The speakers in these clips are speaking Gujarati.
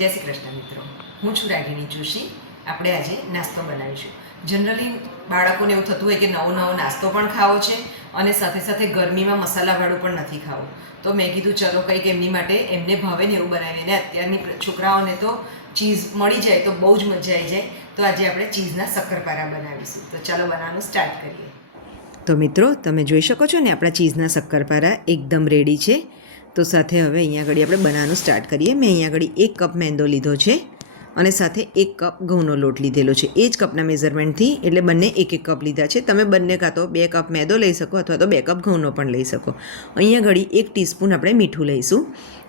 જય શ્રી કૃષ્ણ મિત્રો. હું છું રાગિણી જોશી. આપણે આજે નાસ્તો બનાવીશું. જનરલી બાળકોને એવું થતું હોય કે નવો નવો નાસ્તો પણ ખાવો છે અને સાથે સાથે ગરમીમાં મસાલાવાળું પણ નથી ખાવું. તો મેં કીધું ચલો કંઈક એમની માટે એમને ભાવે ને એવું બનાવીને અત્યારની છોકરાઓને તો ચીઝ મળી જાય તો બહુ જ મજા આવી જાય. તો આજે આપણે ચીઝના શક્કરપારા બનાવીશું. તો ચાલો બનાવવાનું સ્ટાર્ટ કરીએ. તો મિત્રો, તમે જોઈ શકો છો ને આપણા ચીઝના શક્કરપારા એકદમ રેડી છે. તો સાથે હવે અહીંયા આગળ આપણે બનાવવાનું સ્ટાર્ટ કરીએ. મેં અહીંયા આગળ એક કપ મેંદો લીધો છે. અને સાથે એક કપ ઘઉંનો લોટ લીધેલો છે. એ જ કપના મેઝરમેન્ટથી એટલે બંને એક એક કપ લીધા છે. તમે બંને કાં તો બે કપ મેદો લઈ શકો અથવા તો બે કપ ઘઉંનો પણ લઈ શકો. અહીંયા ઘડી એક ટીસ્પૂન આપણે મીઠું લઈશું.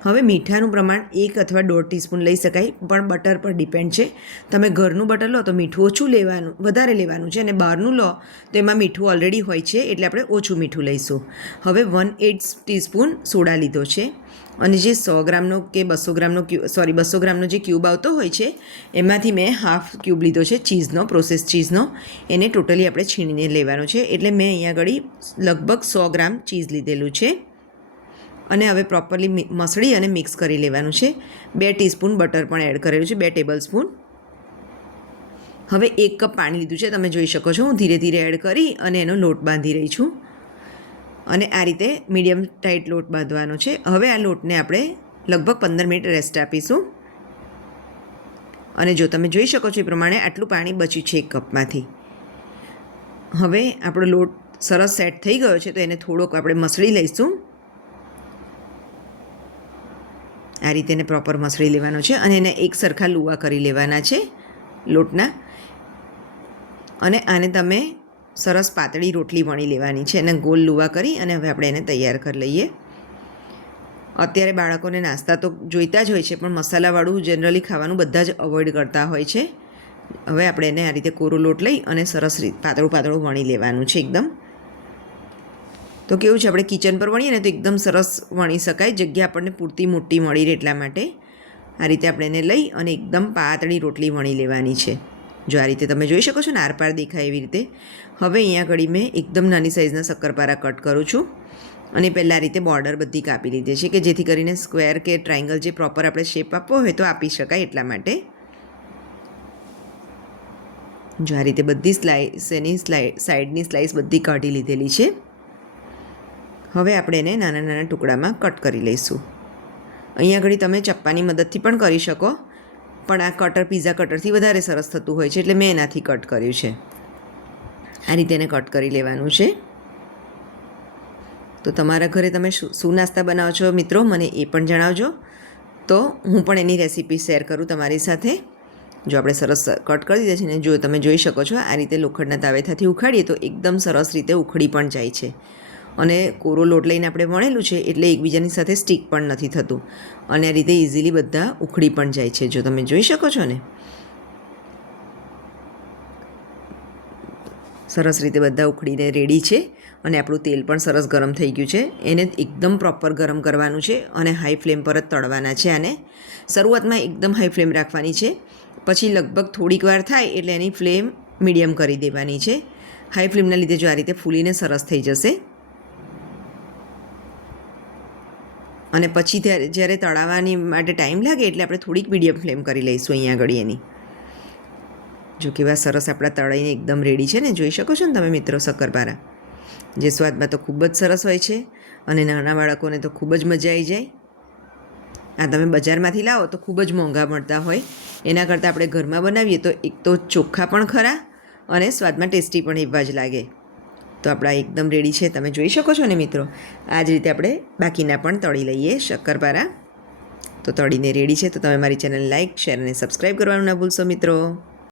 હવે મીઠાનું પ્રમાણ એક અથવા દોઢ ટીસ્પૂન લઈ શકાય, પણ બટર પર ડિપેન્ડ છે. તમે ઘરનું બટર લો તો મીઠું ઓછું લેવાનું, વધારે લેવાનું છે અને બહારનું લો તો એમાં મીઠું ઓલરેડી હોય છે એટલે આપણે ઓછું મીઠું લઈશું. હવે વન એટ ટીસ્પૂન સોડા લીધો છે. અને જે સો ગ્રામનો કે બસો ગ્રામનો ક્યુ સોરી બસો ગ્રામનો જે ક્યુબ આવતો હોય છે, એમાંથી મેં હાફ ક્યુબ લીધો છે, ચીઝનો પ્રોસેસ ચીઝનો. એને ટોટલી આપણે છીણીને લેવાનો છે. એટલે મેં અહીંયા આગળ લગભગ સો ગ્રામ ચીઝ લીધેલું છે. અને હવે પ્રોપરલી મસળી અને મિક્સ કરી લેવાનું છે. બે ટીસ્પૂન બટર પણ એડ કરેલું છે, બે ટેબલ સ્પૂન હવે એક કપ પાણી લીધું છે, તમે જોઈ શકો છો. હું ધીરે ધીરે એડ કરી અને એનો લોટ બાંધી રહી છું. અને આ રીતે મીડિયમ ટાઈટ લોટ બાંધવાનો છે. હવે આ લોટને આપણે લગભગ પંદર મિનિટ રેસ્ટ આપીશું. અને જો તમે જોઈ શકો છો એ પ્રમાણે આટલું પાણી બચ્યું છે એક કપમાંથી. હવે આપણો લોટ સરસ સેટ થઈ ગયો છે તો એને થોડોક આપણે મસળી લઈશું. આ રીતે એને પ્રોપર મસળી લેવાનો છે અને એને એક સરખા લુવા કરી લેવાના છે લોટના. અને આને તમે સરસ પાતળી રોટલી વણી લેવાની છે એને ગોલ લુવા કરી અને હવે આપણે એને તૈયાર કરી લઈએ. અત્યારે બાળકોને નાસ્તા તો જોઈતા જ હોય છે, પણ મસાલાવાળું જનરલી ખાવાનું બધા જ અવોઇડ કરતા હોય છે. હવે આપણે એને આ રીતે કોરો લોટ લઈ અને સરસ રીત પાતળું પાતળું વણી લેવાનું છે એકદમ. તો કેવું છે, આપણે કિચન પર વણીએ ને તો એકદમ સરસ વણી શકાય, જગ્યા આપણને પૂરતી મોટી મળી રહે એટલા માટે. આ રીતે આપણે એને લઈ અને એકદમ પાતળી રોટલી વણી લેવાની છે. જો આ રીતે તમે જોઈ શકો છો ને આરપાર દેખાય એવી રીતે. હવે અહીંયા ઘડી મેં એકદમ નાની સાઇઝના શક્કરપારા કટ કરું છું. અને પહેલાં આ રીતે બોર્ડર બધી કાપી લીધી છે કે જેથી કરીને સ્ક્વેર કે ટ્રાયંગલ જે પ્રોપર આપણે શેપ આપવો હોય તો આપી શકાય એટલા માટે. જો આ રીતે બધી સ્લાઇસ એની સ્લાઈ સાઈડની સ્લાઇસ બધી કાઢી લીધેલી છે. હવે આપણે એને નાના નાના ટુકડામાં કટ કરી લઈશું. અહીંયા આગળ તમે ચપ્પાની મદદથી પણ કરી શકો. પણ આ કટર પીઝા કટરથી વધારે સરસ થતું હોય છે, એટલે મેં એનાથી કટ કર્યું છે. આ રીતે એને કટ કરી લેવાનું છે. તો તમારા ઘરે તમે શું શું નાસ્તા બનાવો છો મિત્રો? મને એ પણ જણાવજો. તો હું પણ એની રેસીપી શેર કરું તમારી સાથે. જો આપણે સરસ કટ કરી દીધા છે ને, જો તમે જોઈ શકો છો, આ રીતે લોખંડના તાવેથાથી ઉખાડીએ તો એકદમ સરસ રીતે ઉખડી પણ જાય છે. અને કોરો લોટ લઈને આપણે વણેલું છે એટલે એકબીજાની સાથે સ્ટીક પણ નથી થતું. અને આ રીતે ઇઝીલી બધા ઉખડી પણ જાય છે, જો તમે જોઈ શકો છો ને. સરસ રીતે બધા ઉખડીને રેડી છે અને આપણું તેલ પણ સરસ ગરમ થઈ ગયું છે. એને એકદમ પ્રોપર ગરમ કરવાનું છે અને હાઈ ફ્લેમ પર જ તળવાના છે આને. શરૂઆતમાં એકદમ હાઈ ફ્લેમ રાખવાની છે. પછી લગભગ થોડીક વાર થાય એટલે એની ફ્લેમ મીડિયમ કરી દેવાની છે. હાઈ ફ્લેમના લીધે જો આ રીતે ફૂલીને સરસ થઈ જશે. અને પછી ત્યારે જ્યારે તળાવવાની માટે ટાઈમ લાગે એટલે આપણે થોડીક મીડિયમ ફ્લેમ કરી લઈશું અહીંયા આગળ એની. જો કેવા સરસ આપણા તળાઈને એકદમ રેડી છે ને, જોઈ શકો છો ને તમે મિત્રો શક્કરપારા જે સ્વાદમાં તો ખૂબ જ સરસ હોય છે અને નાના બાળકોને તો ખૂબ જ મજા આવી જાય. આ તમે બજારમાંથી લાવો તો ખૂબ જ મોંઘા મળતા હોય. એના કરતાં આપણે ઘરમાં બનાવીએ તો એક તો ચોખ્ખા પણ ખરા અને સ્વાદમાં ટેસ્ટી પણ એવા જ લાગે. તો આપણા એકદમ રેડી છે. તમે જોઈ શકો છો ને મિત્રો? આ જ રીતે આપણે બાકીના પણ તળી લઈએ શક્કરપારા. તો તળીને રેડી છે. તો તમે મારી channel like share and subscribe કરવાનું ના ભૂલશો મિત્રો.